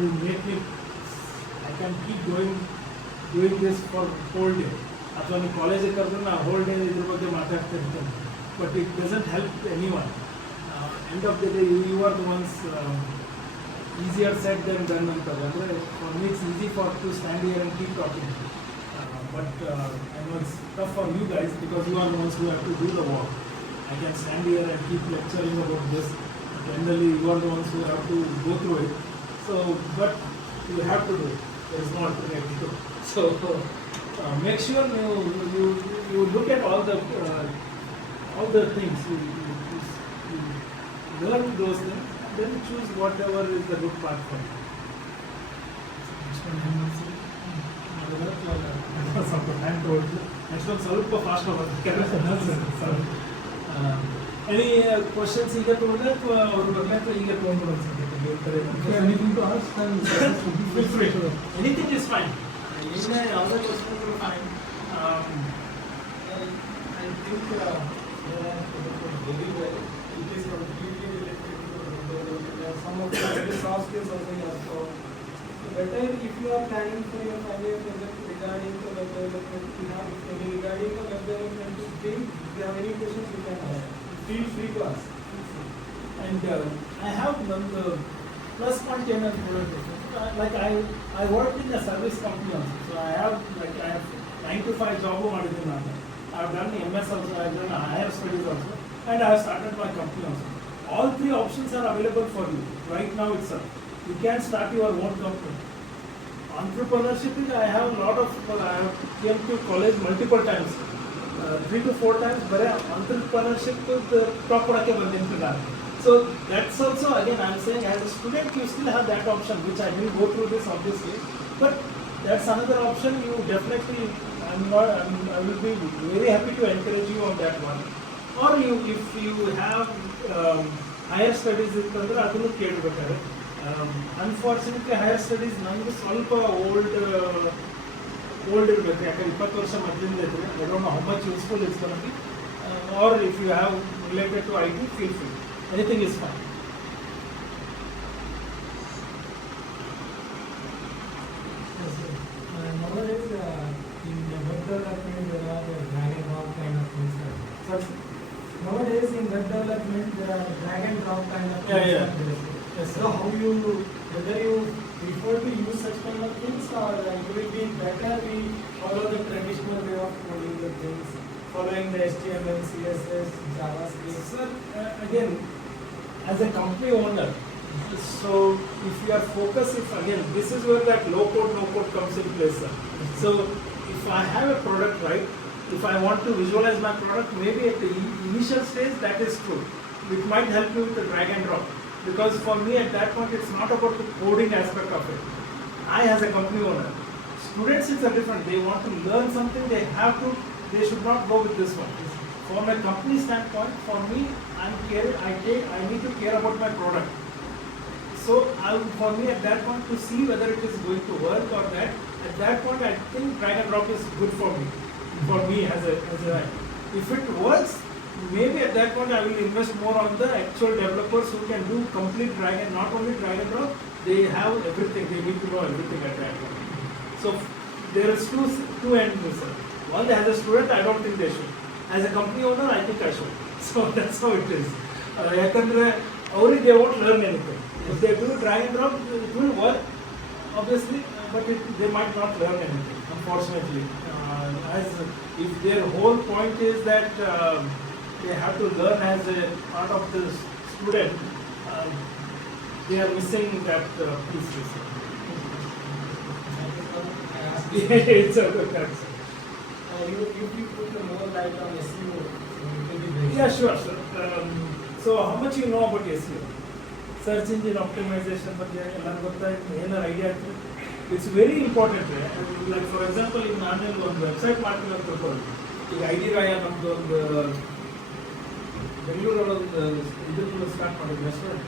will make me, I can keep doing this for whole day. ಅಥವಾ ನೀವು ಕಾಲೇಜಿಗೆ ಕರೆದ್ರೆ ನಾನು ಹೋಲ್ ಡೇ ಇದ್ರ ಬಗ್ಗೆ ಮಾತಾಡ್ತಿರ್ತೇನೆ, but it doesn't help anyone. End of the day you are the ones easier said than done ಅಂತದೆ. ಅಂದರೆ for me it's easy to stand here and keep talking, but I know it's tough for you guys because you are the ones who have to do the work. I can stand here and keep lecturing about this. Generally you are the ones who have to go through it. So but you have to do it. There is no alternative. So make sure you look at all the things. You learn those things. Then choose whatever is the good part for you. Next one ಸ್ವಲ್ಪ fast ಆಗುತ್ತೆ. Any questions ಈಗ ತಗೊಂಡ್ರೆ ಅಥವಾ ಅವ್ರ ಬಗ್ಗೆ ಅಥವಾ ಈಗ ತಗೊಂಡ್ರು ಅನ್ಸುತ್ತೆ? Anything to ask? Feel free. Anything is fine. Other questions are fine. I think very well. It is completely related to some of the soft skills also you have. So better if you are planning for your 5-year project regarding the web development, you have any regarding the web development thing, if you have any questions you can ask. Feel free to ask. And I have the plus point in like I worked in a service company also. So I have 9 to 5 job ಮಾಡಿದ್ದೀನಿ ನಾನು. I have done MS also, I have done higher studies also, and I have started my company also. All three options are available for you right now itself. You can start your own company. Entrepreneurship is, I have a lot of people, I have came to college multiple times, 3 to 4 times, but entrepreneurship talk ಮಾಡಕ್ಕೆ ಬಂದಿತ್ತು ನಾನು. So that's also, again I am saying, as a student you still have that option, which I will go through this obviously, but that's another option. You definitely, I will be very happy to encourage you on that one. Or if you have higher studies ಇತ್ತಂದ್ರೆ ಅದನ್ನು ಕೇಳಬೇಕಾದ್ರೆ. Unfortunately higher studies ನನಗೆ ಸ್ವಲ್ಪ old ಇರಬೇಕು, ಯಾಕಂದ್ರೆ 20 ವರ್ಷ ಮೊದಲಿಂದ ಇದ್ರೆ I don't know how much useful it's going to be. Or if you have related to IT, feel free. Anything is fine. Nowadays in the web development there are drag and drop kind of things. Nowadays in web development there are drag and drop kind of things. Yes. So how whether you prefer to use such kind of things, or it will be better we follow the traditional way of coding the things, following the HTML, CSS, JavaScript. Sir, again, as a company owner, so if you are focused, again, this is where that low code, no code comes in place, sir. So if I have a product, right, if I want to visualize my product, maybe at the initial stage that is true. It might help you with the drag and drop. Because for me at that point it's not about the coding aspect of it. I as a company owner, students it's a different, they want to learn something, they should not go with this one. From a company standpoint, for me, I need to care about my product. So for me at that point to see whether it is going to work or that, at that point I think drag and drop is good for me as a if it works, maybe at that point I will invest more on the actual developers who can do complete drag and not only drag and drop, they have everything, they need to know everything at that point. So there is two ends. One, as a student I don't think they should. As a company owner I think I should. So that's how it is. Yakandre already they won't learn anything. If they do drag and drop, it will work obviously, but they might not learn anything, unfortunately. As if their whole point is that they have to learn as a part of the student, they are missing that piece. It's a good answer. You put more light on SEO. Yeah, sure. So how much you know about SEO? Search engine optimization ಬಗ್ಗೆ ಎಲ್ಲರಿಗೂ ಗೊತ್ತಾಯ್ತು, ಏನಾರು idea ಇತ್ತು? It's very important. Like for example, ಈಗ ನಾನು ಒಂದು website ಮಾಡ್ತೀನಿ ಅಂತ ತಿಳ್ಕೊಳ್ಳಿ. ಈಗ ID ರಾಯ ನಮ್ಮದು ಒಂದು ಬೆಂಗಳೂರೊಳಗೆ ಇದನ್ನು ಸ್ಟಾರ್ಟ್ ಮಾಡಿದ್ವಿ, ರೆಸ್ಟೋರೆಂಟ್.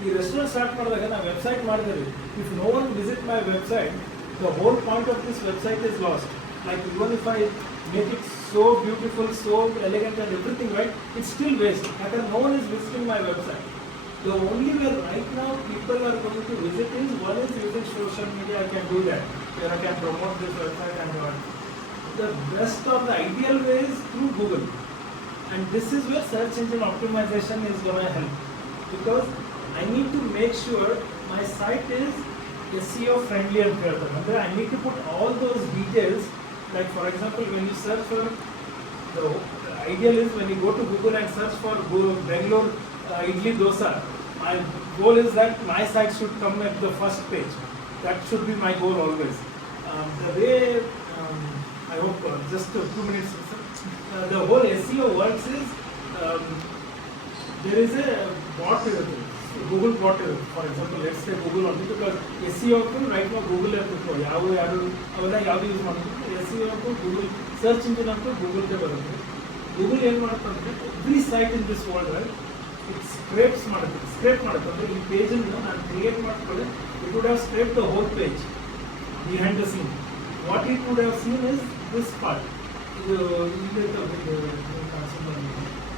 ಈ ರೆಸ್ಟೋರೆಂಟ್ ಸ್ಟಾರ್ಟ್ ಮಾಡಿದಾಗ ನಾವು ವೆಬ್ಸೈಟ್ ಮಾಡಿದ್ವಿ. If no one visit my website, the whole point of this website is lost. Like even if I make it so beautiful, so elegant and everything, right, it's still waste. Because no one is visiting my website. The only way right now people are going to visit is one is using social media. I can do that. Where I can promote this website and what. The best or the ideal way is through Google, and this is where search engine optimization is going to help, because I need to make sure my site is SEO friendly and fair. I need to put all those details. Like for example, when you search for the ideal is when you go to Google and search for Bangalore idli dosa. My goal is that my site should come at the first page. That should be my goal always. The way I hope just 2 minutes. The whole SEO works is there is a bot. Google bot, for example, let's say Google only, because SEO right now Google use SEO Google search engine Google Google every site in this world, right? It scrape in page and create it would have scraped the whole page behind the scene. What it would have seen is this part.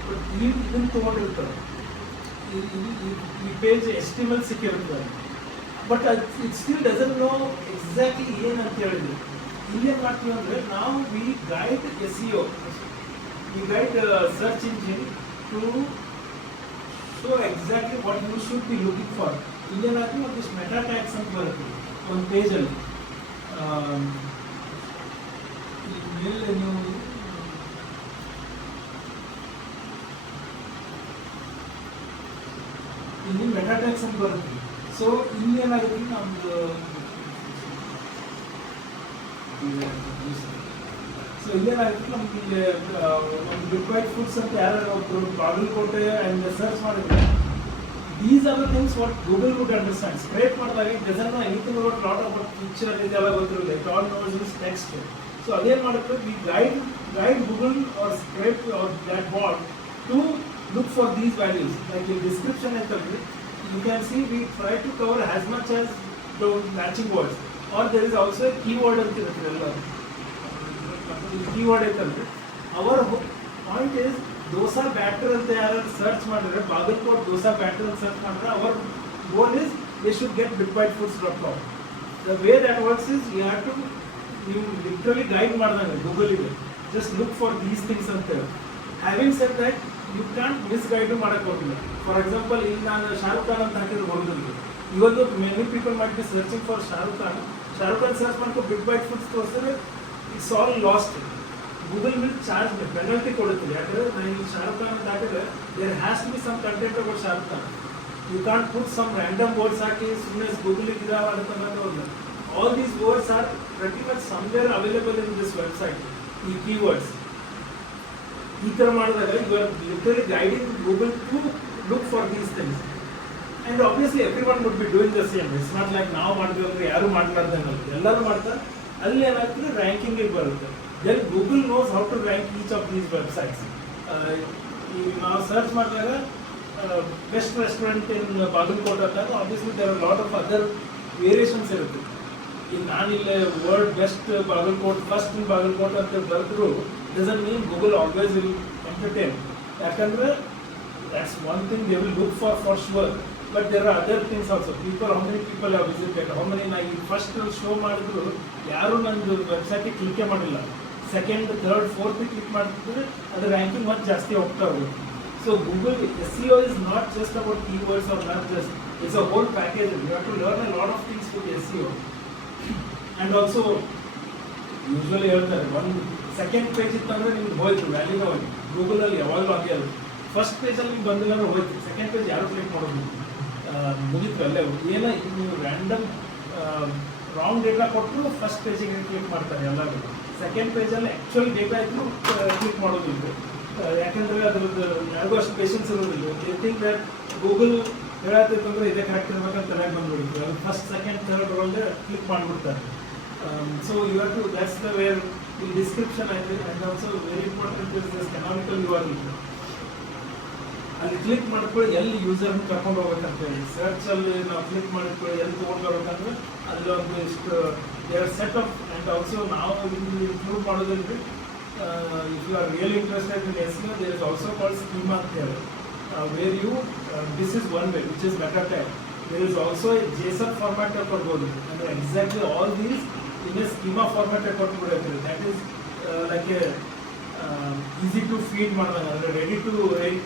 But even ಈ page HTML ಸಿಕ್ಕಿರುತ್ತೆ, but it still doesn't know exactly ಏನು ಅಂತ ಹೇಳಿದ್ರು. ಇಲ್ಲಿ ಏನು ಮಾಡ್ತೀವಿ ಅಂದರೆ ನಾವು we guide SEO, we guide search engine to show exactly what you should be looking for. ಇಲ್ಲಿ ಏನಾಗ್ತೀವಿ ಒಂದಿಷ್ಟು ಮೆಟಾ ಟ್ಯಾಗ್ಸ್ ಅಂತ ಬರುತ್ತೆ ಒಂದು ಪೇಜಲ್ಲಿ. ಮೇಲೆ ನೀವು ಇಲ್ಲಿ ಮೆಟಾ ಟ್ಯಾಗ್ಸ್ ಅಂತ ಬರುತ್ತೆ. ಸೊ ಇಲ್ಲಿ ಏನಾಗುತ್ತೆ ನಮ್ದು ಇಲ್ಲೇನಾಗುತ್ತೆ ನಮ್ಗೆ ಇಲ್ಲಿ ಒಂದು ಲಿಕ್ವಿಡ್ ಫುಡ್ಸ್ ಅಂತ ಯಾರು ಒಬ್ರು ಬಾಗಲಕೋಟೆ ಅಂಡ್ ಸರ್ಚ್ ಮಾಡಿದ್ರೆ these are the things what Google would understand. Scrape ಮಾಡಿದಾಗ it doesn't know anything about lot about picture ಇದೆಲ್ಲ ಗೊತ್ತಿರಲಿಲ್ಲ. It all knows is text. So ಅದೇನು ಮಾಡುತ್ತೆ, we guide Google or scrape or that bot to look for these values. Like in description and you can see we try to cover as much as the matching words, or there is also a keyword ಅಂತ ಇರುತ್ತೆ. keyword ಐತಂದ್ರೆ our point is dosa batter ಅಂತ ಯಾರು search ಮಾಡಿದ್ರೆ Bagalkot dosa batter ಅಂತ search ಮಾಡಿದ್ರೆ our goal is they should get bitbytefoods.com. The way that works is you have to literally guide ಮಾಡಿದಂಗೆ Google ಇದೆ, just look for these things ಅಂತ. Having said that, you can't misguide ಮಾಡಕ್ಕೆ ಹೋಗಿಲ್ಲ. For example ಈಗ ನಾನು ಶಾರುಖ್ ಖಾನ್ ಅಂತ ಹಾಕಿದ್ರೆ ಬರೋದಿಲ್ಲ. ಇವತ್ತು many people might be searching for Shahrukh Khan search ಮಾಡ್ಕೊ ಬಿಗ್ ಬೈಟ್ ಫುಡ್ಸ್ ತೋರಿಸಿದ್ರೆ it's all lost. Google will charge penalty ಕೊಡುತ್ತಿಲ್ಲ. ಯಾಕಂದ್ರೆ ನಾನು ಶಾರುಖ್ ಖಾನ್ ಅಂತ ಹಾಕಿದ್ರೆ there has to be some content about Shahrukh Khan. You can't put some random words ಹಾಕಿ ಸುಮ್ಮನೆ ಗೂಗಲ್ ಇದಾವ ಅಂತ ಹೋಗಿಲ್ಲ. All these words are pretty much somewhere available in this website. ಈ ಕೀವರ್ಡ್ಸ್ ಈ ಥರ ಮಾಡಿದಾಗ you are literally guiding Google to look for these things. And obviously every one would be doing the same. It's not like ನಾವು ಮಾಡಿದ್ವಿ ಅಂದರೆ ಯಾರು ಮಾಡ್ಲಾರ್ದಂಗೆ ಎಲ್ಲರೂ ಮಾಡ್ತಾರೆ. ಅಲ್ಲಿ ಏನಾಗ್ತದೆ ರ್ಯಾಂಕಿಂಗಿಗೆ ಬರುತ್ತೆ. Then Google knows how to rank each of these websites. ಈಗ ನಾವು ಸರ್ಚ್ ಮಾಡಿದಾಗ ಬೆಸ್ಟ್ ರೆಸ್ಟೋರೆಂಟ್ ಇನ್ ಬಾಗಲಕೋಟೆ ಅಂತಾಗ obviously there are lot of other variations ಇರುತ್ತೆ. ಈಗ ನಾನಿಲ್ಲೇ world best Bagalkot first in Bagalkote ಅಂತ ಬರೆದ್ರು doesn't mean Google always will entertain. Yakandre that's one thing they will look for sure. But there are other things also. People, how many people have visited, how many na first show ಮಾಡಿದ್ರು ಯಾರು ನಂದು ವೆಬ್ಸೈಟಿಗೆ click ಮಾಡಿಲ್ಲ, second third fourth click ಮಾಡಿದ್ರೆ ಅದು ranking ಮತ್ತೆ ಜಾಸ್ತಿ ಹೋಗ್ತಾ ಹೋಗುತ್ತೆ. So Google SEO is not just about keywords or not just, it's a whole package. You have to learn a lot of things with SEO. And also usually ಹೇಳ್ತಾರೆ ಒಂದು second page ಇತ್ತಂದ್ರೆ ನಿಮ್ಗೆ ಹೋಯ್ತು ವ್ಯಾಲ್ಯೂನ ಹೋಯ್ತು. ಗೂಗಲಲ್ಲಿ ಯಾವಾಗಲೂ ಹಾಗೆ ಅದು ಫಸ್ಟ್ ಪೇಜಲ್ಲಿ ನಿಮ್ಗೆ ಬಂದಿಲ್ಲ ಹೋಯ್ತು, ಸೆಕೆಂಡ್ ಪೇಜ್ ಯಾರು ಕ್ಲಿಕ್ ಮಾಡೋದು ಮುಗಿತು ಅಲ್ಲೇ. ಏನೋ ನೀವು ರ್ಯಾಂಡಮ್ ರಾಂಗ್ ಡೇಟಾ ಕೊಟ್ಟರು ಫಸ್ಟ್ ಪೇಜಿಗೆ ಕ್ಲಿಕ್ ಮಾಡ್ತಾರೆ ಎಲ್ಲರೂ. ಸೆಕೆಂಡ್ ಪೇಜಲ್ಲಿ ಆ್ಯಕ್ಚುಲಿ ಡೇಟಾ ಇತ್ತು ಕ್ಲಿಕ್ ಮಾಡೋದಿಲ್ಲ. ಯಾಕೆಂದರೆ ಅದ್ರದ್ದು ಯಾರಿಗೂ ಅಷ್ಟು ಪೇಷನ್ಸ್ ಇರೋದಿಲ್ಲ. ದೇ ಥಿಂಕ್ ದಟ್ ಗೂಗಲ್ ಹೇಳತ್ತಂದ್ರೆ ಇದೇ ಕರೆಕ್ಟ್ ಇರ್ಬೇಕಂತ ತಲೆಗೆ ಬಂದ್ಬಿಡುತ್ತೆ. ಅದು ಫಸ್ಟ್ ಸೆಕೆಂಡ್ ಥರ್ಡ್ ಒಳಗೆ ಕ್ಲಿಕ್ ಮಾಡಿಬಿಡ್ತಾರೆ. So you have to, that's the where the description I think, and also very important is this canonical URL. ಅಲ್ಲಿ ಕ್ಲಿಕ್ ಮಾಡ್ಕೊಳ್ಳಿ ಎಲ್ಲಿ ಯೂಸರ್ನ ಕರ್ಕೊಂಡು ಹೋಗ್ಬೇಕಂತ ಹೇಳಿ ಸರ್ಚಲ್ಲಿ ನಾವು ಕ್ಲಿಕ್ ಮಾಡಿಕೊಳ್ಳಿ ಎಲ್ಲಿ ತೊಗೊಂಡು ಬರ್ಬೇಕಂದ್ರೆ ಅಲ್ಲಿ ಒಂದು ಇಷ್ಟು there set up. And also ನಾವು ಇನ್ಕ್ಲೂಡ್ ಮಾಡೋದ್ರಲ್ಲಿ if you are really interested in SEO, there is also called schema ಅಂತ ಹೇಳಿ. where you, this is one way, which is meta tag. There is also a JSON format ಕೊಡ್ಬೋದು ಅಂದರೆ exactly all these in a schema format ಕೊಟ್ಬಿಡುತ್ತೆ. That is like a easy to feed ಮಾಡಿದಾಗ ಅಂದರೆ ready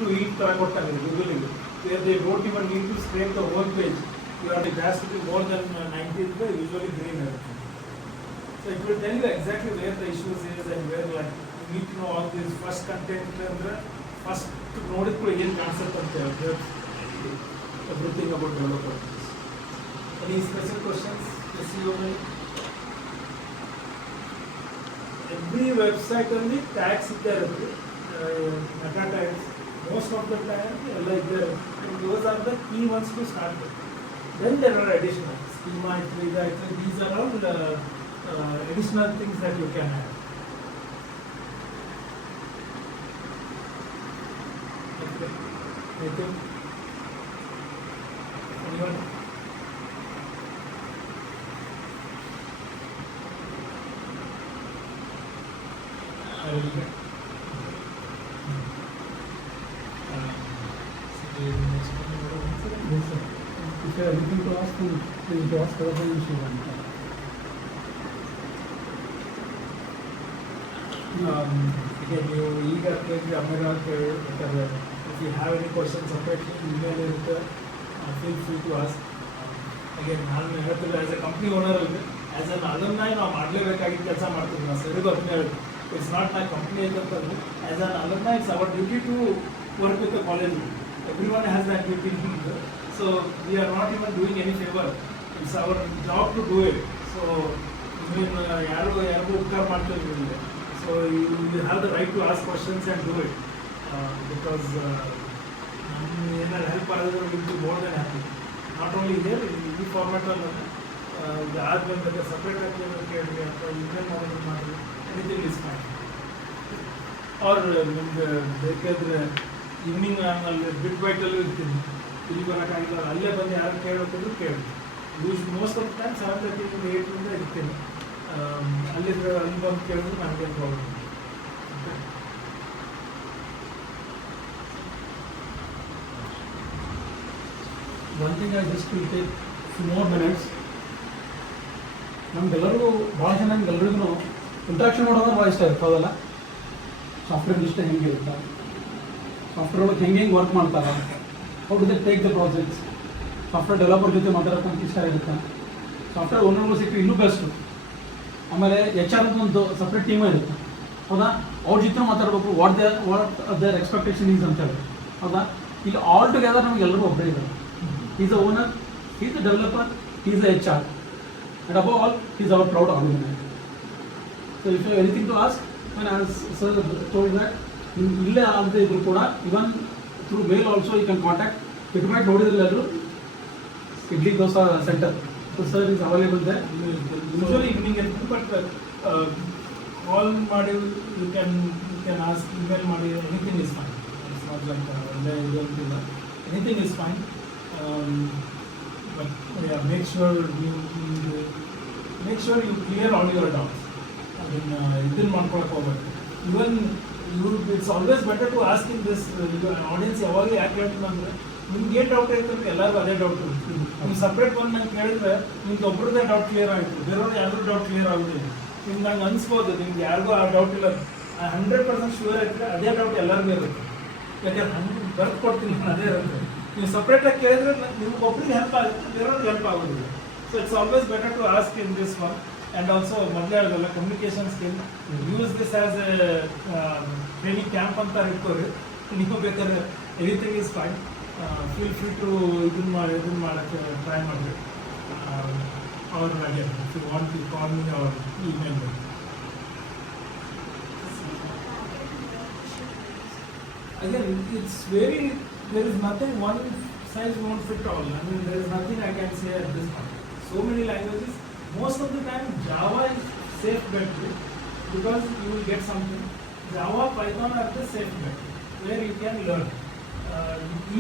to eat ಥರ ಕೊಡ್ತಾರೆ ಗೂಗಲಿಗೆ, where they don't even need to scrape the whole page. You have to has to be more than 90 usually green everything. So it will tell you exactly where the issues is and where like you need to know all this first content ಅಂದ್ರೆ first ನೋಡಿದ ಕೂಡ ಏನು concept ಅಂತ ಹೇಳ್ತಾರೆ. Everything about developers. Any special questions? SEO में every website only tags there, meta tags. Most of the time, like those are the key ones to start with. Then there are additional schema, these are all additional things that you can add. Okay. Anything? Anyone? I will get. Yes, sir. If you have anything to ask, please to ask whatever you should want. Again, you eager to Amira, if you have any questions separately, email it, feel free to ask. Again, ನಾನು ಹೇಳ್ತಿಲ್ಲ, as a company owner, as an alumni, ನಾವು ಮಾಡಲೇಬೇಕಾಗಿದ್ದ ಕೆಲಸ ಮಾಡ್ತೀವಿ. ನಾವು ಸರಿಗೂ ಅದನ್ನೇ ಹೇಳಿ, it's not my company ಅಂತಂದ್ರೆ, as an alumni, it's our duty to work with the college. Everyone has that duty. So we are not even doing any favor. It's our job to do it. So ಯಾರಿಗೂ ಉಪಕಾರ ಮಾಡ್ತಿರ್ಲಿಲ್ಲ. So you have the right to ask questions and do it. Because ಏನಾದ್ರು help ಆಗಿದ್ರೆ will be more than happy. Not only here, ಈ format ಅಲ್ಲಿ ಯಾರು ಬಂದಾಗ separate ಆಗಿ ಕೇಳಿ ಅಥವಾ ಇಮೇಲ್ ಮಾಡಿ ಎನಿಥಿಂಗ್ ಇಸ್ ಫೈನ್. ಆರ್ ನಿಮ್ಗೆ ಬೇಕಾದ್ರೆ ಈವ್ನಿಂಗ್ ಅಲ್ಲಿ ಬಿಟ್ ಬೈಟಲ್ಲೂ ಇರ್ತೀನಿ, ಇಲ್ಲಿ ಬರೋಕ್ಕಾಗಿಲ್ಲ ಅಲ್ಲೇ ಬಂದು ಯಾರು ಕೇಳೋಕ್ಕಿದ್ರು ಕೇಳಿ. ಮೋಸ್ಟ್ ಆಫ್ ಟೈಮ್ 7:30 8 ಇರ್ತೀನಿ. ಅಲ್ಲಿ ಬಂದು ಕೇಳಿದ್ರೆ ನನಗೇನು problem. One thing I just will take few more minutes. ನಮ್ಗೆಲ್ಲರಿಗೂ ಭಾಳ ಜನರಿಗೂ ಇಂಟ್ರಾಕ್ಷನ್ ಮಾಡೋದ್ರೆ ಭಾಳ ಇಷ್ಟ ಇರುತ್ತೆ, ಹೌದಲ್ಲ? ಸಾಫ್ಟ್ವೇರ್ ಇಂಡಸ್ಟ್ರಿ ಹೆಂಗಿರುತ್ತೆ, ಸಾಫ್ಟ್ವೇರ್ ಒಳಗೆ ಹೆಂಗೆ ವರ್ಕ್ ಮಾಡ್ತಾರೆ, how do they take the projects, software developer ಜೊತೆ ಮಾತಾಡೋಕೆ ಇಷ್ಟ ಇರುತ್ತೆ, ಸಾಫ್ಟ್ವೇರ್ ಓನರ್ಗಳು ಸಿಕ್ಕರೆ ಇನ್ನೂ ಬೆಸ್ಟು. ಆಮೇಲೆ HR ಅಂತ ಒಂದು ಸಪ್ರೇಟ್ ಟೀಮೇ ಇರುತ್ತೆ, ಹೌದಾ? ಅವ್ರ ಜೊತೆ ಮಾತಾಡಬೇಕು, ವಾಟ್ ದೇರ್ ಎಕ್ಸ್ಪೆಕ್ಟೇಷನ್ ಈಸ್ ಅಂತ ಹೇಳಿ, ಹೌದಾ? ಇಲ್ಲಿ ಆಲ್ ಟುಗೆದರ್ ನಮ್ಗೆ ಎಲ್ಲರೂ ಒಬ್ಬರೇ ಇದ್ದಾರೆ. Is a owner, is a developer, is a HR, and above all, he is our proud alumni. So if you have anything to ask, when as sir told that, illé ಆಗದೆ ಇದ್ರು ಕೂಡ even through mail also you can contact. Pigment ನೋಡಿದ್ರಲ್ಲ ಎಲ್ಲರೂ, idli dosa centre, so sir is available there. Usually evening ಇರುತ್ತೆ, but call ಮಾಡಿ you can ask, email ಮಾಡಿ, anything is fine. It's not like ಒಳ್ಳೆ ಇದು ಅಂತಿಲ್ಲ, anything is fine. But yeah, make sure you clear all your doubts. I mean, ಇದನ್ನ ಮಾಡ್ಕೊಳಕ್ಕೆ ಹೋಗ್ಬೇಕು. Even it's always better to ask in this audience ಯಾವಾಗ ಯಾಕೆ ಹೇಳ್ತೀನಿ ಅಂದರೆ, ನಿಮ್ಗೆ ಏನು ಡೌಟ್ ಇರ್ತದೆ ಎಲ್ಲರಿಗೂ ಅದೇ ಡೌಟ್ ಇರುತ್ತೆ. ನೀವು ಸಪ್ರೇಟ್ ಬಂದು ನಂಗೆ ಕೇಳಿದ್ರೆ ನಿಮ್ಗೆ ಒಬ್ಬರದೇ ಡೌಟ್ ಕ್ಲಿಯರ್ ಆಯಿತು, ಬೇರೆಯವ್ರು ಯಾರು ಡೌಟ್ ಕ್ಲಿಯರ್ ಆಗೋದಿಲ್ಲ. ನಿಮ್ಗೆ ನಂಗೆ ಅನ್ಸ್ಬೋದು ನಿಮ್ಗೆ ಯಾರಿಗೂ ಆ ಡೌಟ್ ಇಲ್ಲ, 100% ಶೂರ್ ಆಗಿದ್ರೆ ಅದೇ ಡೌಟ್ ಎಲ್ಲರಿಗೂ ಇರುತ್ತೆ. ಯಾಕಂದ್ರೆ ಬರ್ದು ಕೊಡ್ತೀನಿ ಅದೇ ಇರುತ್ತೆ. ನೀವು ಸಪ್ರೇಟಾಗಿ ಕೇಳಿದ್ರೆ ನಿಮ್ಗೆ ಒಬ್ಬರಿಗೆ ಹೆಲ್ಪ್ ಆಗುತ್ತೆ, ಬೇರೆಯವ್ರಿಗೆ ಹೆಲ್ಪ್ ಆಗೋದಿಲ್ಲ. So it's always better to ask in this one. And also ಮೊದಲೇ ಹೇಳಿದಲ್ಲ, communication skill, use this as a training camp ಅಂತ ಇಟ್ಕೋರಿ. ನೀವು ಬೇಕಾದ್ರೆ anything is fine, feel free to ಇದನ್ನ ಮಾಡೋಕ್ಕೆ ಟ್ರೈ ಮಾಡಿರಿ. ಅವ್ರ again if you want to call me or email me. Again, it's very, there is nothing, one size won't fit all. I mean, there is nothing I can say at this point. So many languages. Most of the time, Java is safe bet because you will get something. Java, Python are the safe bet where you can learn.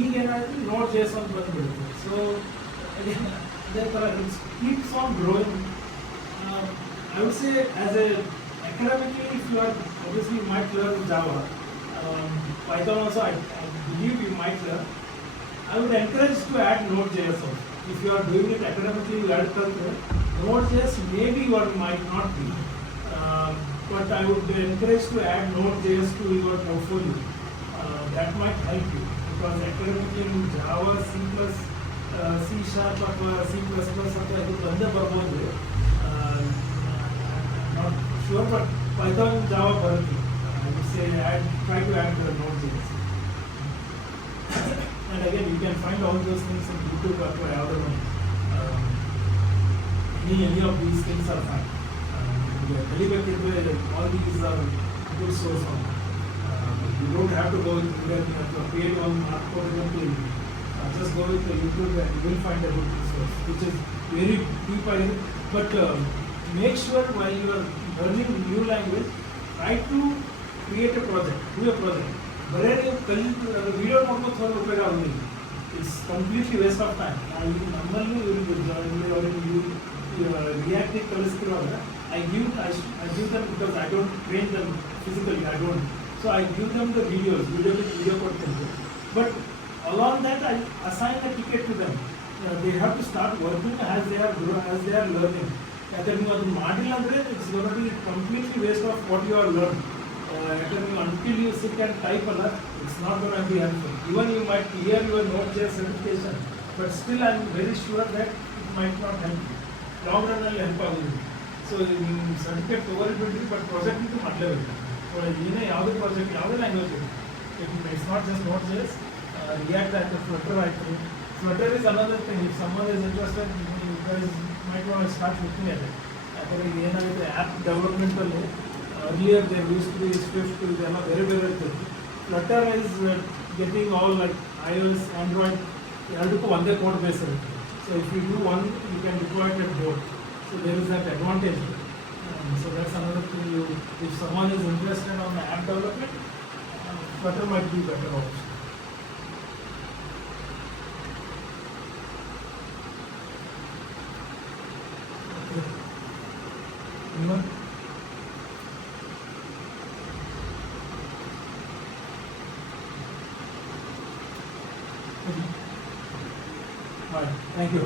ಈಗ ಏನಾಯ್ತು, Node.js ಅಂತ ಬಂದ್ಬಿಡುತ್ತೆ. So again, ಅದೇ ಥರ it keeps on growing. I would say as a academically, if you are obviously you might learn Java. Python also I believe you might learn. I would encourage to add Node.js also. If you are doing it academically, you add Node.js maybe or might not be. But I would encourage to add Node.js to your portfolio. That might help you because academically in Java, C Sharp ಅಥವಾ C++ ಅಥವಾ ಇದು ಬಂದೇ ಬರ್ಬೋದು. Not sure, but Python, Java ಬರುತ್ತೆ. I would say try to add the Node.js. And again, you can find all those things in YouTube ಅಥವಾ ಯಾವುದಾದ್ರು any of these things are fine. ಕಲಿಬೇಕಿದ್ರೆ all these are good source of. You don't have to go with Google or create one mark just go with the YouTube and you will find a good resource, which is very deep. But make sure while you are learning new language, try to create a project, do a project. ಬರೇ ನೀವು video ನೋಡ್ಕೊಂಡು ಹೋದ್ರೆ ಉಪಯೋಗ ಆಗೋದಿಲ್ಲ. It's completely waste of time. ನಮ್ಮಲ್ಲೂ ಅವ್ರಿಗೆ ರಿಯಾಕ್ಟಿಗೆ ಕಲಿಸ್ತಿರುವಾಗ I give them because I don't train them physically, I don't. So I give them the video ಕೊಡ್ತೀನಿ. But along that I assign a ticket to them. They have to start working as they are learning. ಯಾಕಂದ್ರೆ ನೀವು ಅದನ್ನು ಮಾಡಿಲ್ಲ ಅಂದರೆ it's gonna be completely waste of what you are learn. ಯಾಕಂದ್ರೆ ನೀವು until you sit and type ಅಲ್ಲ, it's not going to be helpful. Even you might clear your Node.js certification, but still I am very sure that it might not help you. Long run ಅಲ್ಲಿ help ಆಗೋದಿಲ್ಲ. So ನೀವು certificate ತೊಗೊಳ್ಬಿಡ್ರಿ, but project ಇದು ಮಾಡಲೇಬೇಕು. ಏನೇ ಯಾವುದೇ project ಯಾವುದೇ language ಇದೆ, it's not just Node.js, React ಆಯಿತು, Flutter ಆಯಿತು. Flutter is another thing. If someone is interested, you guys might want to start looking at it. ಯಾಕಂದರೆ ಈಗ ಏನಾಗುತ್ತೆ app ಡೆವಲಪ್ಮೆಂಟಲ್ಲಿ earlier there used to be Swift, ಇದೆಲ್ಲ ಬೇರೆ ಬೇರೆ ಇರ್ತದೆ. Flutter is getting all like iOS, Android, ಎರಡಕ್ಕೂ ಒಂದೇ code base ಇರುತ್ತೆ. So if you do one, you can deploy it at both. So there is that advantage. So that's another thing. If someone is interested on the app development, Flutter might be better option. Okay. Anyone? Right. Thank you.